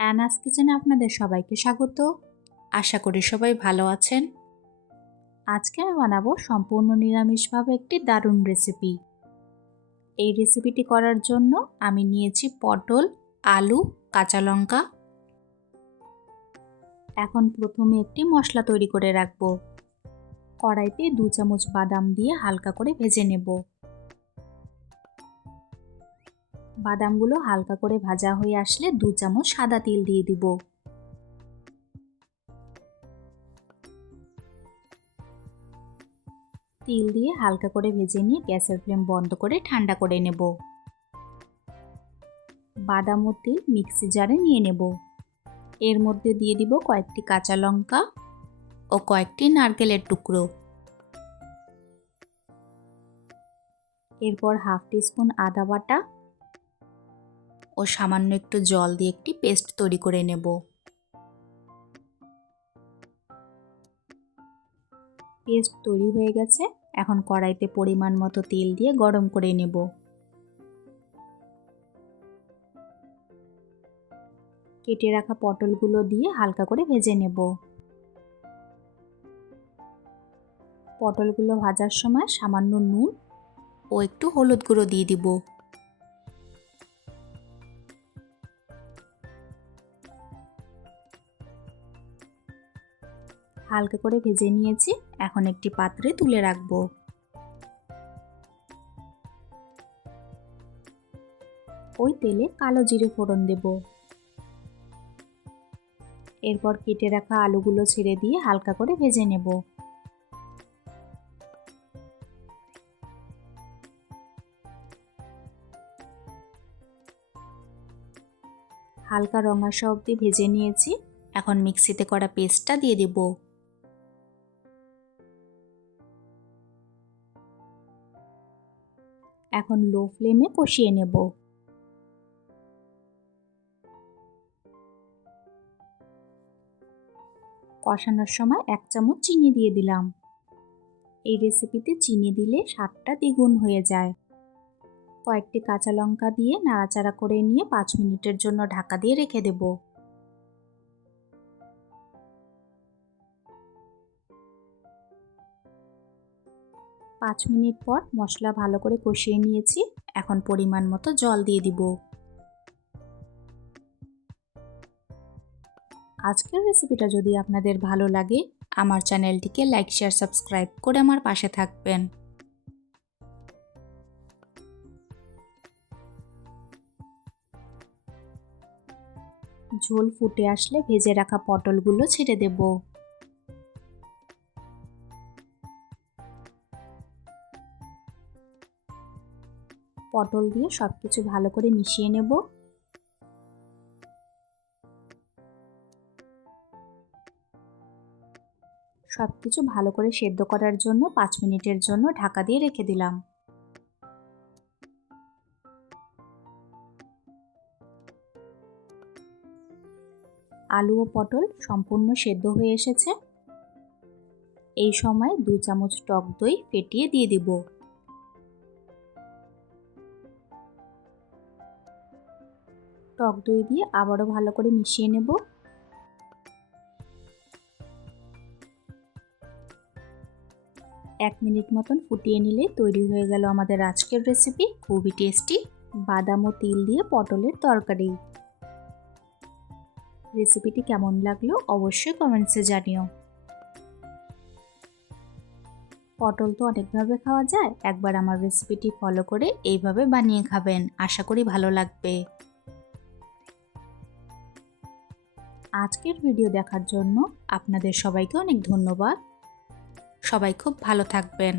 অ্যানাস কিচেনে আপনাদের সবাইকে স্বাগত। আশা করি সবাই ভালো আছেন। আজকে আমি বানাবো সম্পূর্ণ নিরামিষভাবে একটি দারুণ রেসিপি। এই রেসিপিটি করার জন্য আমি নিয়েছি পটল, আলু, কাঁচা লঙ্কা। এখন প্রথমে একটি মশলা তৈরি করে রাখবো। কড়াইতে 2 চামচ বাদাম দিয়ে হালকা করে ভেজে নেব। বাদামগুলো হালকা করে ভাজা হয়ে আসলে 2 চামচ সাদা তিল দিয়ে দিব। তিল দিয়ে হালকা করে ভেজে নিয়ে গ্যাসের ফ্লেম বন্ধ করে ঠান্ডা করে নেব। বাদাম ও তিল মিক্সি জারে নিয়ে নেব। এর মধ্যে দিয়ে দিব কয়েকটি কাঁচা লঙ্কা ও কয়েকটি নারকেলের টুকরো। এরপর হাফ টিস্পুন আদা বাটা ও সামান্য একটু জল দিয়ে একটি পেস্ট তৈরি করে নেব। পেস্ট তৈরি হয়ে গেছে। এখন কড়াইতে পরিমাণ মতো তেল দিয়ে গরম করে নেব। কেটে রাখা পটলগুলো দিয়ে হালকা করে ভেজে নেব। পটলগুলো ভাজার সময় সামান্য নুন ও একটু হলুদ গুঁড়ো দিয়ে দিব। হালকা করে ভেজে নিয়েছি। এখন একটি পাত্রে তুলে রাখবো। ওই তেলে কালো জিরে ফোড়ন দেব। এরপর কেটে রাখা আলুগুলো ছেড়ে দিয়ে হালকা করে ভেজে নেব। হালকা রঙাশা অবধি ভেজে নিয়েছি। এখন মিক্সিতে করা পেস্টটা দিয়ে দেব। এখন লো ফ্লেমে কষিয়ে নেব। কষানোর সময় 1 চামচ চিনি দিয়ে দিলাম। এই রেসিপিতে চিনি দিলে স্বাদটা দ্বিগুণ হয়ে যায়। কয়েকটি কাঁচা লঙ্কা দিয়ে নাড়াচাড়া করে নিয়ে 5 মিনিটের জন্য ঢাকা দিয়ে রেখে দেব। 5 মিনিট পর মশলা ভালো করে কষিয়ে নিয়েছি। এখন পরিমাণ মতো জল দিয়ে দিব। আজকের রেসিপিটা যদি আপনাদের ভালো লাগে, আমার চ্যানেলটিকে লাইক, শেয়ার, সাবস্ক্রাইব করে আমার পাশে থাকবেন। ঝোল ফুটে আসলে ভেজে রাখা পটলগুলো ছেড়ে দেব। পটল দিয়ে সবকিছু ভালো করে মিশিয়ে নেব। সবকিছু ভালো করে সেদ্ধ করার জন্য 5 মিনিটের জন্য ঢাকা দিয়ে রেখে দিলাম। আলু ও পটল সম্পূর্ণ সেদ্ধ হয়ে এসেছে। এই সময় 2 চামচ টক দই ফেটিয়ে দিয়ে দিব। টক দই দিয়ে আবারও ভালো করে মিশিয়ে নেব। এক মিনিট মতন ফুটিয়ে নিলে তৈরি হয়ে গেল আমাদের আজকের রেসিপি। খুবই টেস্টি বাদাম ও তিল দিয়ে পটলের তরকারি। রেসিপিটি কেমন লাগলো অবশ্যই কমেন্টসে জানিও। পটল তো অনেকভাবে খাওয়া যায়, একবার আমার রেসিপিটি ফলো করে এইভাবে বানিয়ে খাবেন। আশা করি ভালো লাগবে। আজকের ভিডিও দেখার জন্য আপনাদের সবাইকে অনেক ধন্যবাদ। সবাই খুব ভালো থাকবেন।